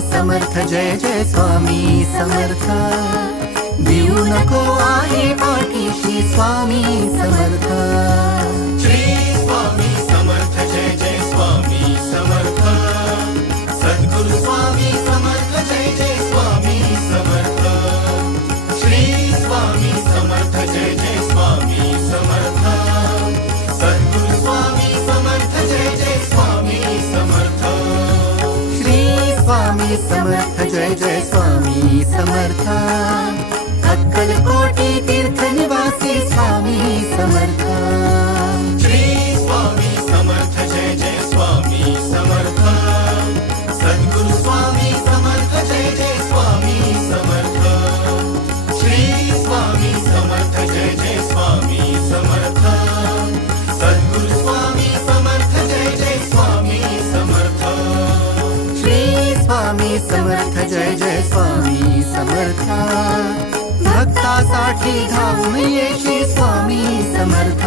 समर्थ जय जय स्वामी समर्थ देऊ नको आहे पाठीशी स्वामी समर्थ श्री स्वामी समर्थ जय जय स्वामी समर्थ सद्गुरु स्वामी समर्थ जय जय स्वामी समर्थ श्री स्वामी समर्थ जय जय स्वामी समर्थ सद्गुरु स्वामी समर्थ जय जय स्वामी समर्थ श्री स्वामी समर्थ जय जय स्वामी समर्थ अक्कलकोटी तीर्थ निवासी स्वामी समर्थ श्री स्वामी समर्थ जय जय स्वामी समर्थ सद्गुरु स्वामी समर्थ जय जय स्वामी समर्थ श्री स्वामी समर्थ जय जय स्वामी समर्थ सद्गुरु स्वामी समर्थ जय जय स्वामी समर्थ श्री स्वामी समर्थ जय जय स्वामी समर्थ भक्तासाठी धावून येशी स्वामी समर्थ